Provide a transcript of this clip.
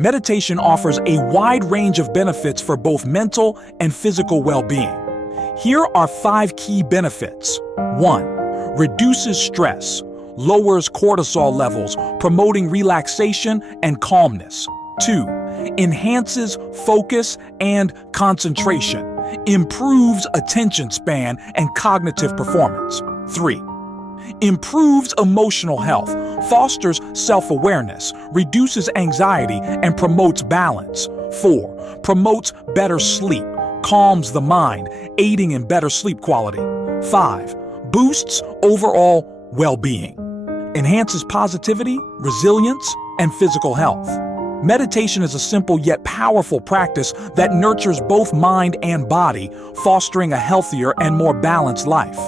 Meditation offers a wide range of benefits for both mental and physical well-being. Here are 5 key benefits. 1. Reduces stress, lowers cortisol levels, promoting relaxation and calmness. 2. Enhances focus and concentration, improves attention span and cognitive performance. 3. Improves emotional health, fosters self-awareness, reduces anxiety, and promotes balance. 4. Promotes better sleep, calms the mind, aiding in better sleep quality. 5. Boosts overall well-being, enhances positivity, resilience, and physical health. Meditation is a simple yet powerful practice that nurtures both mind and body, fostering a healthier and more balanced life.